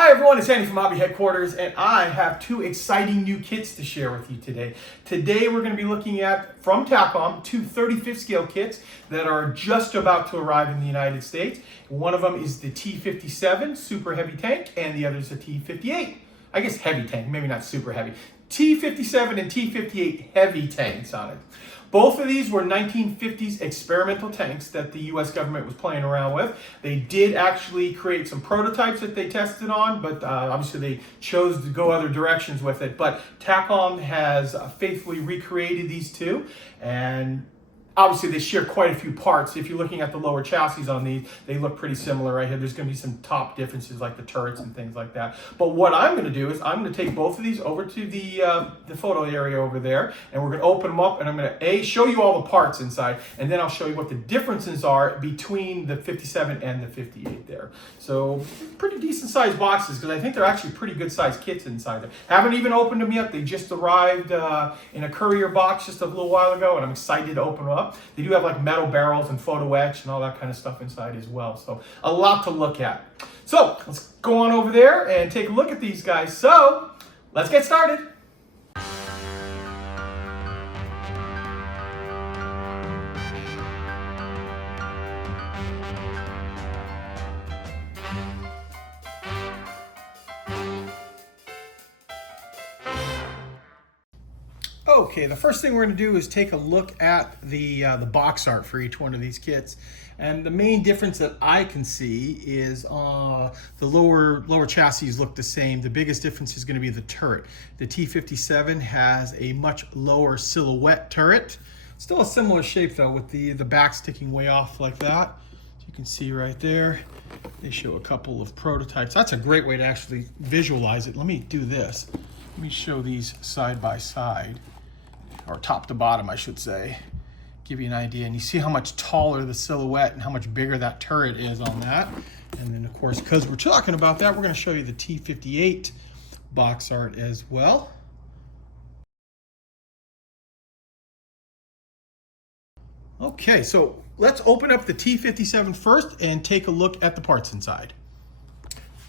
Hi everyone, it's Andy from Hobby Headquarters, and I have two exciting new kits to share with you today. Today we're going to be looking at, from Takom, two 35th scale kits that are just about to arrive in the United States. One of them is the T57 super heavy tank, and the other is the T58. I guess heavy tank, maybe not super heavy. T57 and T58 heavy tanks on it. Both of these were 1950s experimental tanks that the US government was playing around with. They did actually create some prototypes that they tested on, but obviously they chose to go other directions with it. But Takom has faithfully recreated these two, and obviously they share quite a few parts. If you're looking at the lower chassis on these, they look pretty similar right here. There's going to be some top differences like the turrets and things like that. But what I'm going to do is I'm going to take both of these over to the photo area over there, and we're going to open them up, and I'm going to show you all the parts inside, and then I'll show you what the differences are between the 57 and the 58 there. So pretty decent sized boxes, because I think they're actually pretty good sized kits inside there. Haven't even opened them yet. They just arrived in a courier box just a little while ago, and I'm excited to open them up. They do have like metal barrels and photo etch and all that kind of stuff inside as well. So a lot to look at. So let's go on over there and take a look at these guys. So let's get started. Okay, the first thing we're going to do is take a look at the box art for each one of these kits. And the main difference that I can see is the lower chassis look the same. The biggest difference is going to be the turret. The T57 has a much lower silhouette turret. Still a similar shape though, with the back sticking way off like that. As you can see right there, they show a couple of prototypes. That's a great way to actually visualize it. Let me do this. Let me show these side by side, or top to bottom, I should say. Give you an idea. And you see how much taller the silhouette and how much bigger that turret is on that. And then, of course, because we're talking about that, we're going to show you the T58 box art as well. Okay, so let's open up the T57 first and take a look at the parts inside.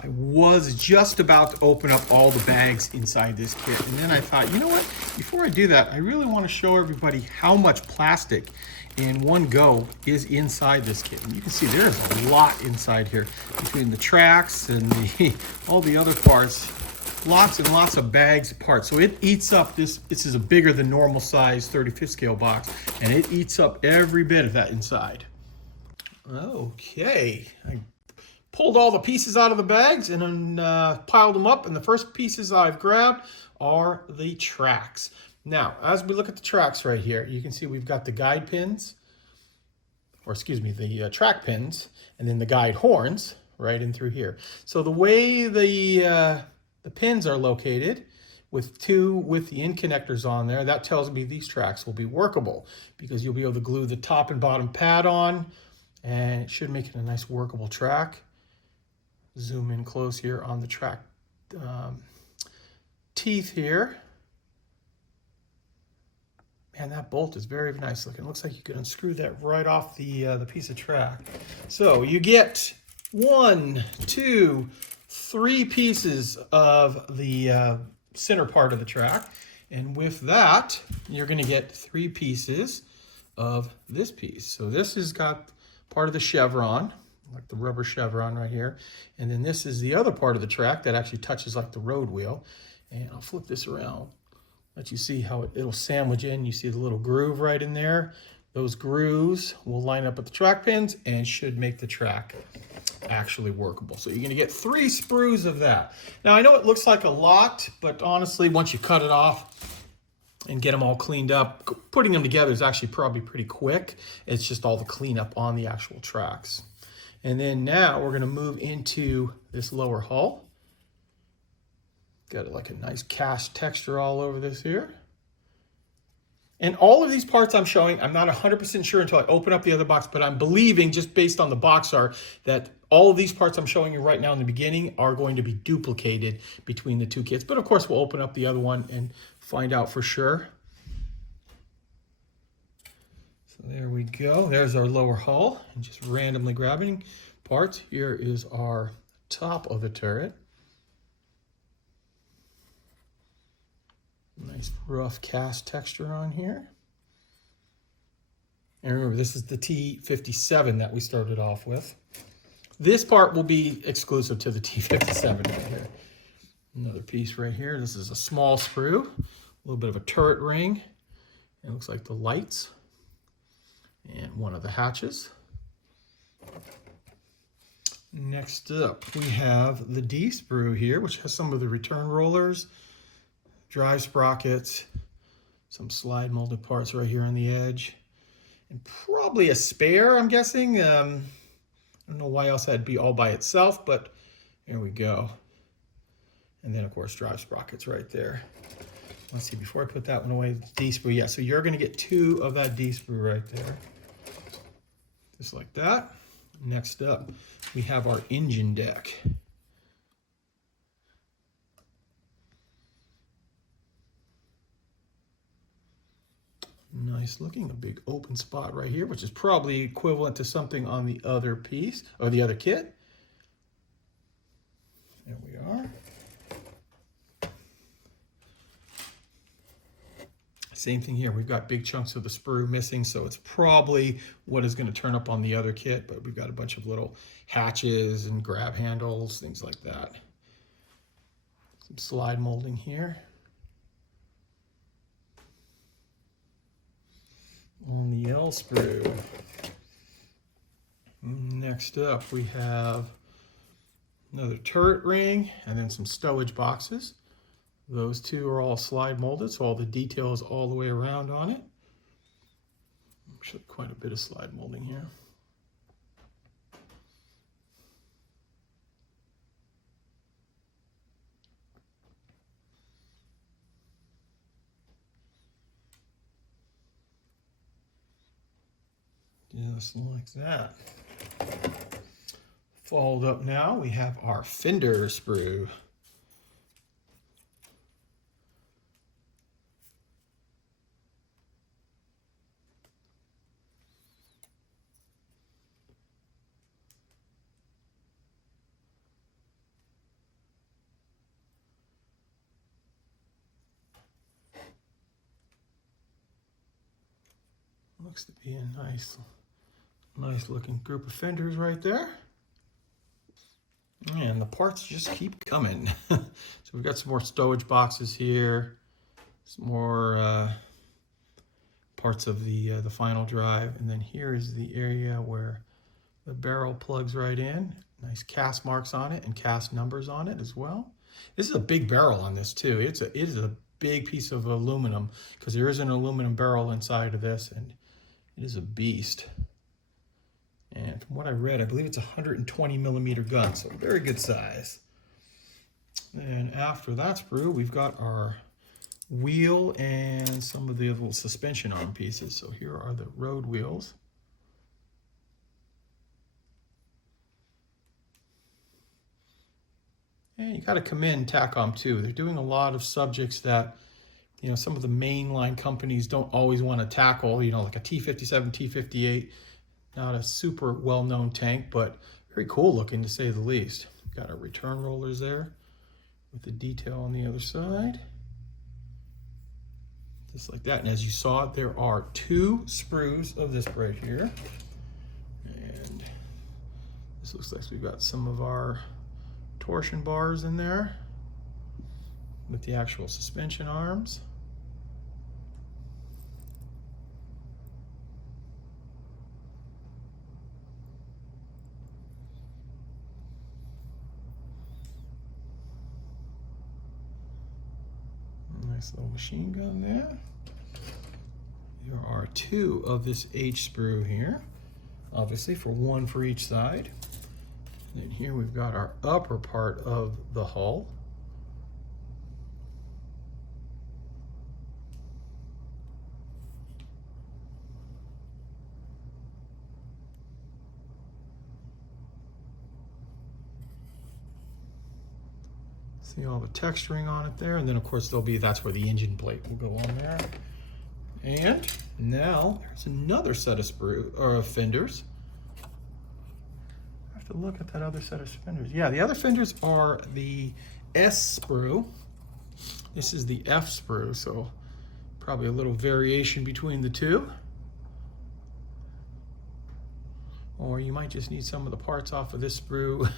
I was just about to open up all the bags inside this kit, and then I thought, you know what, before I do that, I really want to show everybody how much plastic in one go is inside this kit. And you can see there's a lot inside here between the tracks and all the other parts. Lots and lots of bags of parts. So it eats up this is a bigger than normal size 35th scale box, and it eats up every bit of that inside. Okay, I pulled all the pieces out of the bags and then piled them up, and the first pieces I've grabbed are the tracks. Now, as we look at the tracks right here, you can see we've got the guide pins, or excuse me, the track pins, and then the guide horns right in through here. So the way the pins are located, with the in connectors on there, that tells me these tracks will be workable, because you'll be able to glue the top and bottom pad on, and it should make it a nice workable track. Zoom in close here on the track teeth here. Man, that bolt is very nice looking. It looks like you can unscrew that right off the piece of track. So you get 1, 2, 3 pieces of the center part of the track, and with that, you're going to get 3 pieces of this piece. So this has got part of the chevron, like the rubber chevron right here. And then this is the other part of the track that actually touches like the road wheel. And I'll flip this around, let you see how it'll sandwich in. You see the little groove right in there. Those grooves will line up with the track pins and should make the track actually workable. So you're going to get 3 sprues of that. Now I know it looks like a lot, but honestly, once you cut it off and get them all cleaned up, putting them together is actually probably pretty quick. It's just all the cleanup on the actual tracks. And then now we're going to move into this lower hull. Got like a nice cast texture all over this here. And all of these parts I'm showing, I'm not 100% sure until I open up the other box, but I'm believing, just based on the box art, that all of these parts I'm showing you right now in the beginning are going to be duplicated between the two kits. But of course, we'll open up the other one and find out for sure. So there we go. There's our lower hull, and just randomly grabbing parts. Here is our top of the turret. Nice rough cast texture on here. And remember, this is the T57 that we started off with. This part will be exclusive to the T57 right here. Another piece right here. This is a small sprue, a little bit of a turret ring. It looks like the lights and one of the hatches. Next up, we have the D sprue here, which has some of the return rollers, drive sprockets, some slide molded parts right here on the edge, and probably a spare, I'm guessing. I don't know why else that'd be all by itself, but there we go. And then, of course, drive sprockets right there. Let's see, before I put that one away, D sprue. Yeah, so you're going to get 2 of that D sprue right there. Just like that. Next up, we have our engine deck. Nice looking, a big open spot right here, which is probably equivalent to something on the other piece, or the other kit. There we are. Same thing here, we've got big chunks of the sprue missing, so it's probably what is going to turn up on the other kit, but we've got a bunch of little hatches and grab handles, things like that. Some slide molding here. On the L sprue. Next up, we have another turret ring and then some stowage boxes. Those 2 are all slide molded, so all the detail is all the way around on it. Actually, quite a bit of slide molding here. Just like that. Followed up now, we have our fender sprue. Looks to be a nice looking group of fenders right there. And the parts just keep coming. So we've got some more stowage boxes here, some more parts of the final drive, and then here is the area where the barrel plugs right in. Nice cast marks on it and cast numbers on it as well. This is a big barrel on this too. It is a big piece of aluminum because there is an aluminum barrel inside of this, and it is a beast. And from what I read, I believe it's a 120 millimeter gun, so very good size. And after that sprue, we've got our wheel and some of the little suspension arm pieces. So here are the road wheels. And you got to commend Takom too. They're doing a lot of subjects that, you know, some of the mainline companies don't always want to tackle, you know, like a T57, T58, not a super well-known tank, but very cool looking to say the least. Got our return rollers there with the detail on the other side. Just like that. And as you saw, there are 2 sprues of this right here. And this looks like we've got some of our torsion bars in there with the actual suspension arms. Nice little machine gun there. There are 2 of this H sprue here, obviously one for each side. And then here we've got our upper part of the hull. See all the texturing on it there, and then of course that's where the engine plate will go on there. And now there's another set of fenders. I have to look at that other set of fenders. Yeah, the other fenders are the S sprue. This is the F sprue, so probably a little variation between the two. Or you might just need some of the parts off of this sprue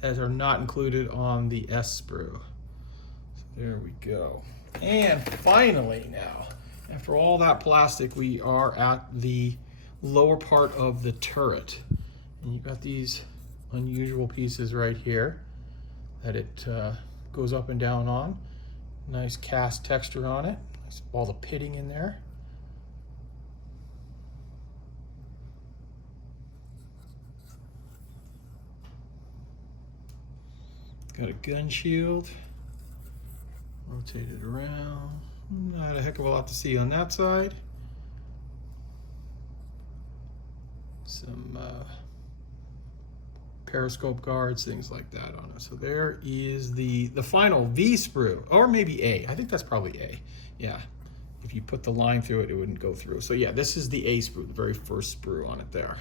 that are not included on the S sprue. So there we go. And finally now, after all that plastic, we are at the lower part of the turret. And you've got these unusual pieces right here that it goes up and down on. Nice cast texture on it. All the pitting in there. Got a gun shield. Rotate it around. Not a heck of a lot to see on that side. Some periscope guards, things like that on it. So there is the final V sprue, or maybe A. I think that's probably A. Yeah. If you put the line through it, it wouldn't go through. So yeah, this is the A sprue, the very first sprue on it there.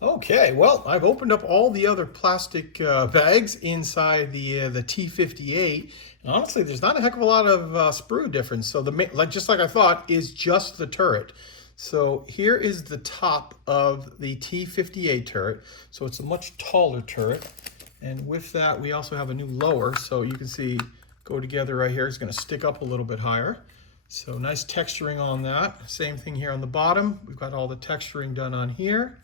Okay, well, I've opened up all the other plastic bags inside the T58, and honestly, there's not a heck of a lot of sprue difference. So just like I thought, is just the turret. So here is the top of the T58 turret. So it's a much taller turret, and with that, we also have a new lower. So you can see go together right here. It's going to stick up a little bit higher. So nice texturing on that. Same thing here on the bottom. We've got all the texturing done on here.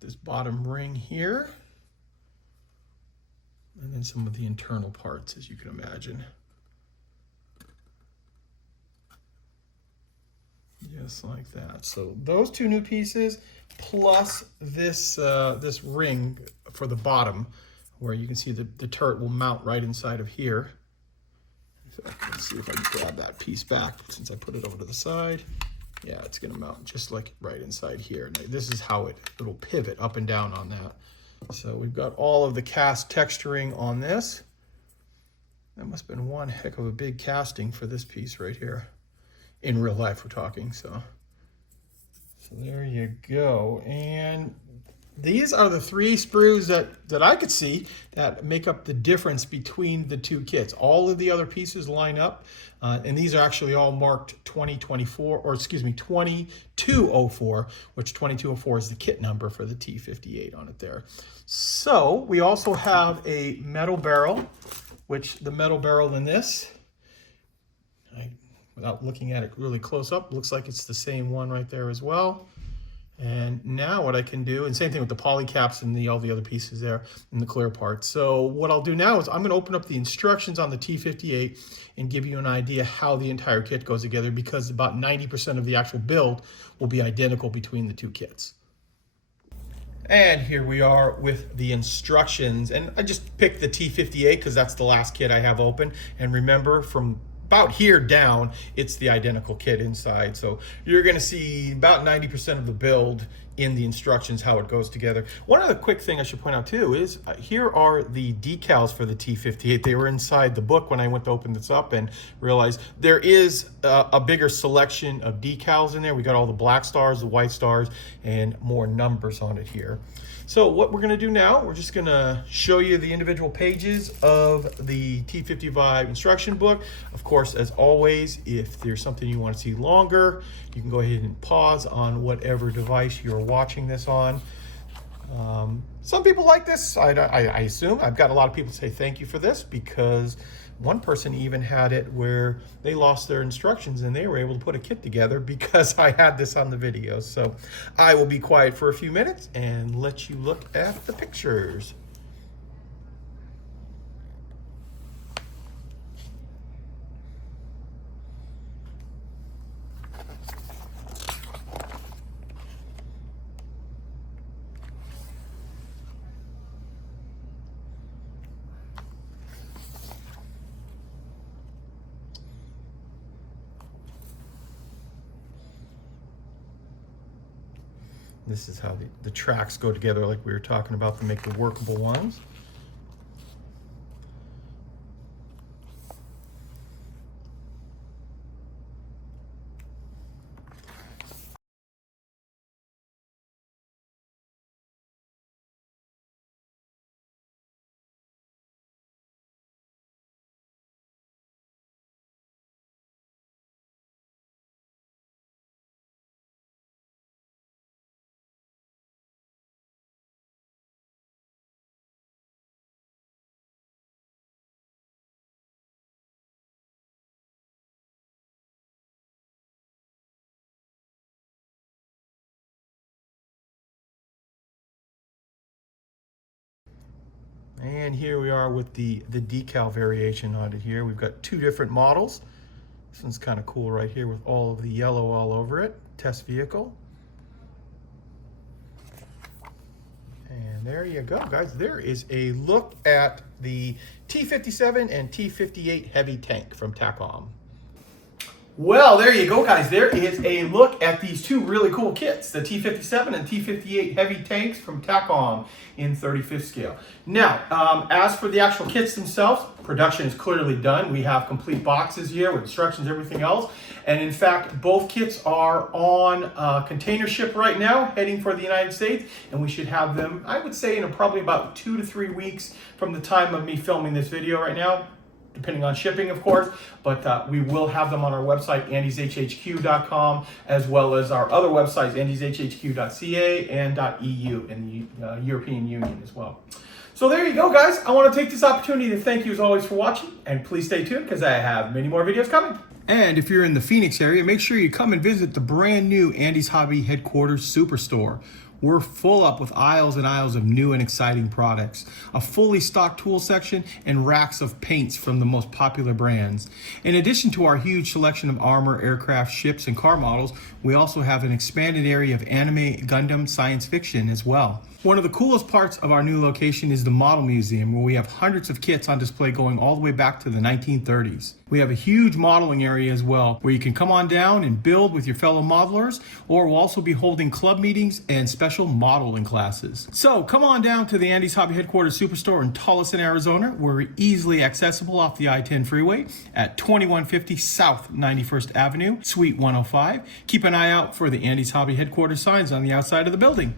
This bottom ring here, and then some of the internal parts, as you can imagine. Just like that. So those two new pieces, plus this this ring for the bottom, where you can see the turret will mount right inside of here. In fact, let's see if I can grab that piece back since I put it over to the side. Yeah, it's going to mount just like right inside here. And this is how it'll pivot up and down on that. So we've got all of the cast texturing on this. That must have been one heck of a big casting for this piece right here. In real life, we're talking. So there you go. And these are the three sprues that I could see that make up the difference between the two kits. All of the other pieces line up, and these are actually all marked 2024, or excuse me, 2204, which 2204 is the kit number for the T58 on it there. So we also have a metal barrel, which the metal barrel in this, without looking at it really close up, looks like it's the same one right there as well. And now what I can do, and same thing with the poly caps and all the other pieces there in the clear part. So what I'll do now is I'm going to open up the instructions on the T58 and give you an idea how the entire kit goes together, because about 90% of the actual build will be identical between the two kits. And here we are with the instructions. And I just picked the T58 because that's the last kit I have open. And remember, from about here down, it's the identical kit inside. So you're going to see about 90% of the build in the instructions, how it goes together. One other quick thing I should point out too is here are the decals for the T58. They were inside the book when I went to open this up and realized there is a bigger selection of decals in there. We got all the black stars, the white stars, and more numbers on it here. So what we're going to do now, we're just going to show you the individual pages of the T55 instruction book. Of course, as always, if there's something you want to see longer, you can go ahead and pause on whatever device you're watching this on. Some people like this, I assume. I've got a lot of people say thank you for this, because one person even had it where they lost their instructions and they were able to put a kit together because I had this on the video. So I will be quiet for a few minutes and let you look at the pictures. This is how the tracks go together, like we were talking about, to make the workable ones. And here we are with the decal variation on it here. We've got two different models. This one's kind of cool right here with all of the yellow all over it. Test vehicle. And there you go, guys. There is a look at the T57 and T58 heavy tank from Takom. Well, there you go, guys. There is a look at these two really cool kits, the T57 and T58 heavy tanks from Takom in 35th scale. Now, as for the actual kits themselves, production is clearly done. We have complete boxes here with instructions, everything else. And in fact, both kits are on container ship right now, heading for the United States. And we should have them, I would say, in probably about 2 to 3 weeks from the time of me filming this video right now, depending on shipping, of course, but we will have them on our website, andyshhq.com, as well as our other websites, andyshhq.ca and .eu in the European Union as well. So there you go, guys. I want to take this opportunity to thank you as always for watching, and please stay tuned because I have many more videos coming. And if you're in the Phoenix area, make sure you come and visit the brand new Andy's Hobby Headquarters Superstore. We're full up with aisles and aisles of new and exciting products, a fully stocked tool section, and racks of paints from the most popular brands. In addition to our huge selection of armor, aircraft, ships, and car models, we also have an expanded area of anime, Gundam, science fiction as well. One of the coolest parts of our new location is the Model Museum, where we have hundreds of kits on display going all the way back to the 1930s. We have a huge modeling area as well, where you can come on down and build with your fellow modelers, or we'll also be holding club meetings and special modeling classes. So come on down to the Andy's Hobby Headquarters Superstore in TOLLESON, Arizona. We're easily accessible off the I-10 freeway at 2150 South 91st Avenue, Suite 105. Keep an eye out for the Andy's Hobby Headquarters signs on the outside of the building.